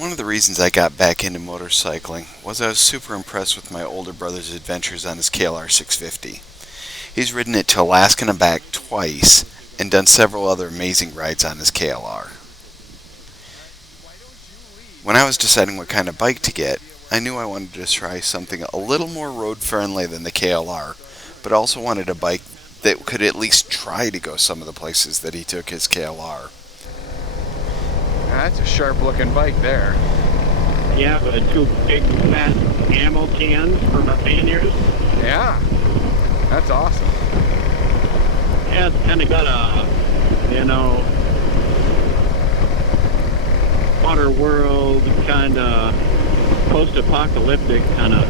One of the reasons I got back into motorcycling was I was super impressed with my older brother's adventures on his KLR 650. He's ridden it to Alaska and back twice and done several other amazing rides on his KLR. When I was deciding what kind of bike to get, I knew I wanted to try something a little more road friendly than the KLR, but also wanted a bike that could at least try to go some of the places that he took his KLR. That's a sharp looking bike there. Yeah, with two big fat ammo cans for my panniers. Yeah, that's awesome. Yeah, it's kind of got a, water world kind of post-apocalyptic kind of,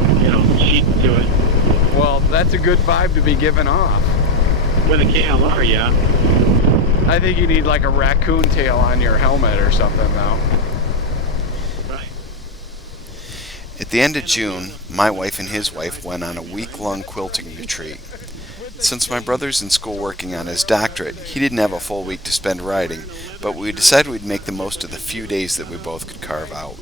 sheet to it. Well, that's a good vibe to be giving off. With a KLR, yeah. I think you need like a raccoon tail on your helmet or something though. Right. At the end of June, my wife and his wife went on a week-long quilting retreat. Since my brother's in school working on his doctorate, he didn't have a full week to spend riding, but we decided we'd make the most of the few days that we both could carve out.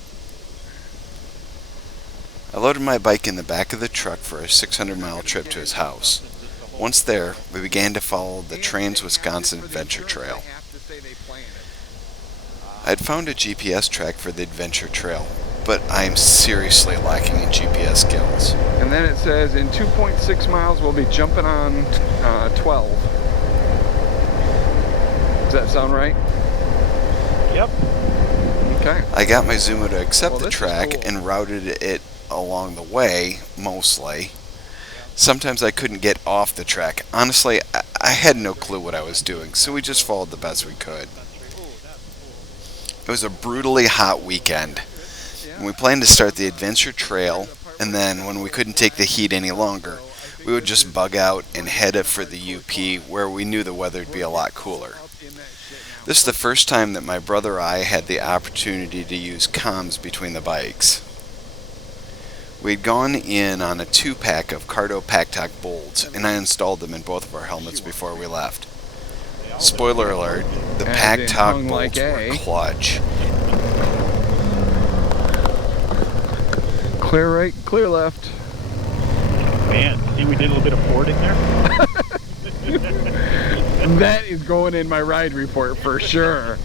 I loaded my bike in the back of the truck for a 600-mile trip to his house. Once there, we began to follow the Trans-Wisconsin Adventure Trail. I had found a GPS track for the Adventure Trail, but I am seriously lacking in GPS skills. And then it says in 2.6 miles we'll be jumping on 12. Does that sound right? Yep. Okay. I got my Zumo to accept Well, the this is track cool. and routed it along the way, mostly. Sometimes I couldn't get off the track. Honestly, I had no clue what I was doing, so we just followed the best we could. It was a brutally hot weekend, and we planned to start the Adventure Trail, and then when we couldn't take the heat any longer, we would just bug out and head up for the UP where we knew the weather would be a lot cooler. This is the first time that my brother and I had the opportunity to use comms between the bikes. We'd gone in on a 2-pack of Cardo Pactoc bolts, and I installed them in both of our helmets before we left. Spoiler alert, the As in Pactoc hung bolts like a- were clutch. Clear right, clear left. Man, see we did a little bit of fording there? That is going in my ride report for sure.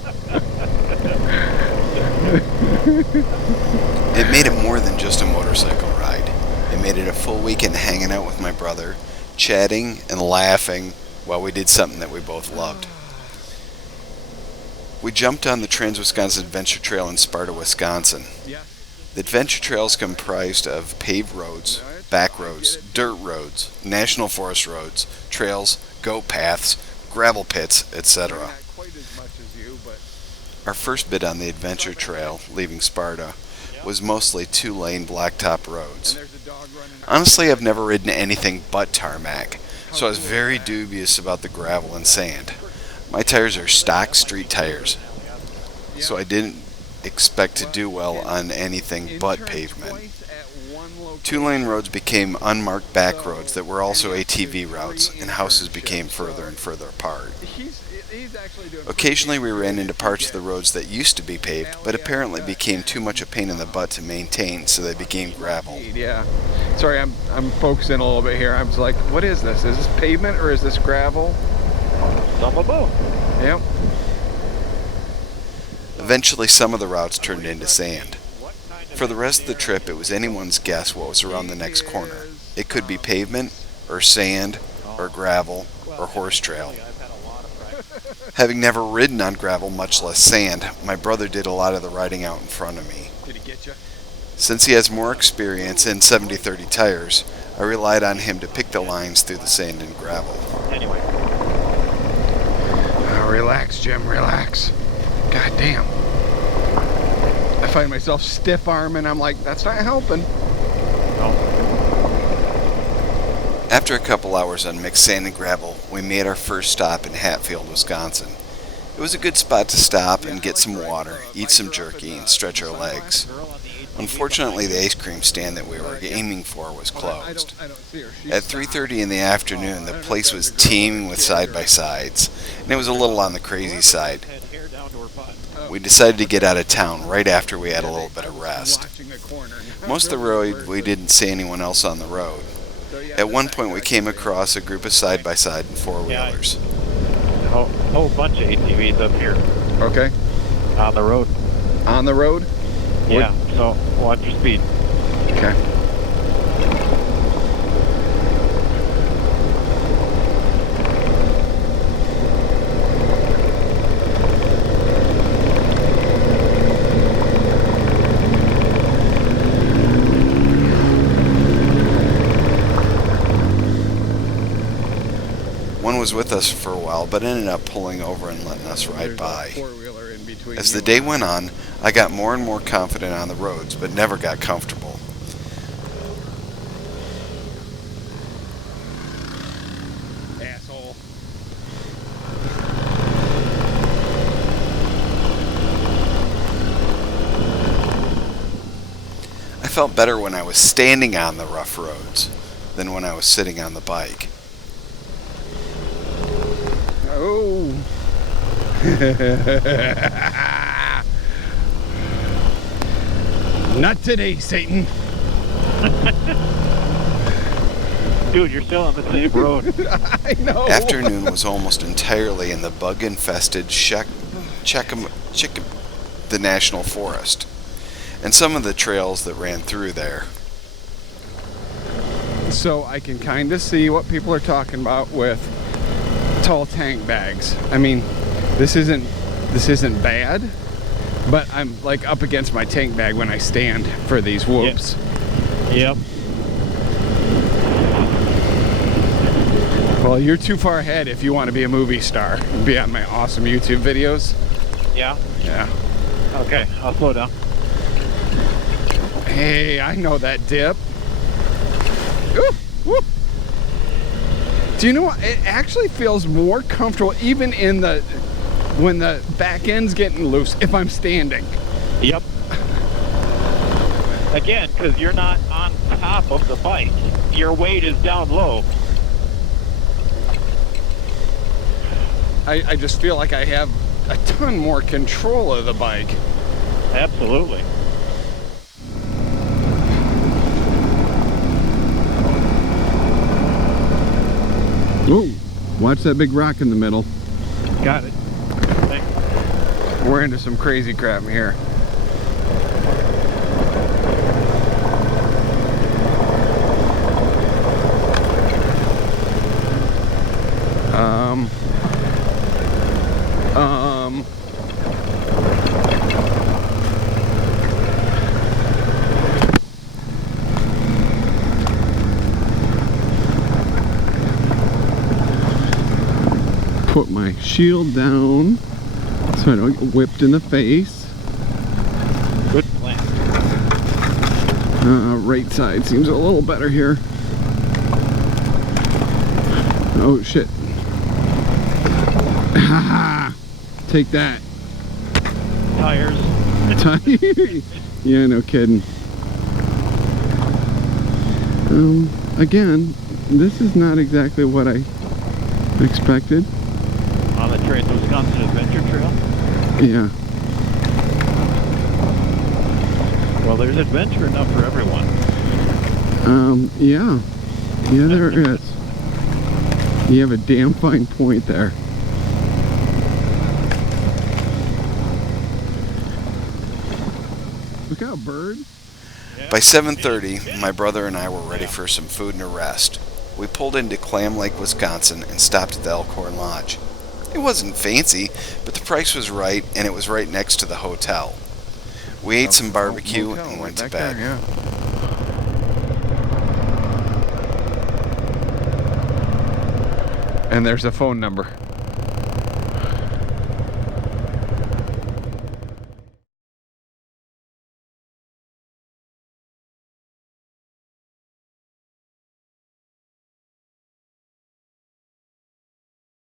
It made it more than just a motorcycle ride. It made it a full weekend hanging out with my brother, chatting and laughing while we did something that we both loved. We jumped on the Trans-Wisconsin Adventure Trail in Sparta, Wisconsin. The Adventure Trail is comprised of paved roads, back roads, dirt roads, national forest roads, trails, goat paths, gravel pits, etc. Our first bit on the Adventure Trail, leaving Sparta, was mostly 2-lane blacktop roads. Honestly, I've never ridden anything but tarmac, so I was very dubious about the gravel and sand. My tires are stock street tires, so I didn't expect to do well on anything but pavement. 2-lane roads became unmarked back roads that were also ATV routes, and houses became further and further apart. Occasionally we ran into parts of the roads that used to be paved, but apparently became too much a pain in the butt to maintain, so they became gravel. Yeah. Sorry, I'm focusing a little bit here. I was like, what is this? Is this pavement or is this gravel? Some of both. Yep. Eventually some of the routes turned into sand. For the rest of the trip, it was anyone's guess what was around the next corner. It could be pavement, or sand, or gravel, or horse trail. Having never ridden on gravel, much less sand, my brother did a lot of the riding out in front of me. Did he get you? Since he has more experience in 70/30 tires, I relied on him to pick the lines through the sand and gravel. Anyway. Oh, relax, Jim, relax. God damn. I find myself stiff arming. I'm like, that's not helping. After a couple hours on mixed sand and gravel, we made our first stop in Hatfield, Wisconsin. It was a good spot to stop and get some water, eat some jerky, and stretch our legs. Unfortunately, the ice cream stand that we were aiming for was closed. At 3:30 in the afternoon, the place was teeming with side-by-sides, and it was a little on the crazy side. We decided to get out of town right after we had a little bit of rest. Watching the corner. Most of the road, we didn't see anyone else on the road. At one point, we came across a group of side-by-side and four-wheelers. A whole bunch of ATVs up here Okay. on the road. On the road? Yeah, so watch your speed. Okay. One was with us for a while, but ended up pulling over and letting us ride There's by. a four-wheeler in between As you the day and I. went on, I got more and more confident on the roads, but never got comfortable. Asshole. I felt better when I was standing on the rough roads than when I was sitting on the bike. Oh. Not today, Satan. Dude, you're still on the same road. I know. Afternoon was almost entirely in the bug-infested the National Forest, and some of the trails that ran through there. So I can kind of see what people are talking about with tall tank bags. I mean, this isn't bad, but I'm like up against my tank bag when I stand for these whoops. Yep. Well, you're too far ahead if you want to be a movie star and be on my awesome YouTube videos. Yeah. Yeah. Okay, I'll slow down. Hey, I know that dip. Ooh, woo. Do you know what? It actually feels more comfortable even in when the back end's getting loose if I'm standing. Yep. Again, because you're not on top of the bike. Your weight is down low. I just feel like I have a ton more control of the bike. Absolutely. Ooh, watch that big rock in the middle. Got it. Thanks. We're into some crazy crap here. Put my shield down so I don't get whipped in the face. Good plan. Right side seems a little better here. Oh shit. Haha! Take that. Tires. Yeah, no kidding. Again, this is not exactly what I expected. On the Trans-Wisconsin Adventure Trail? Yeah. Well, there's adventure enough for everyone. Yeah. Yeah, there is. You have a damn fine point there. Look out, bird. By 7:30, my brother and I were ready for some food and a rest. We pulled into Clam Lake, Wisconsin, and stopped at the Elkhorn Lodge. It wasn't fancy, but the price was right, and it was right next to the hotel. We ate some barbecue and went to bed. Yeah. And there's a phone number.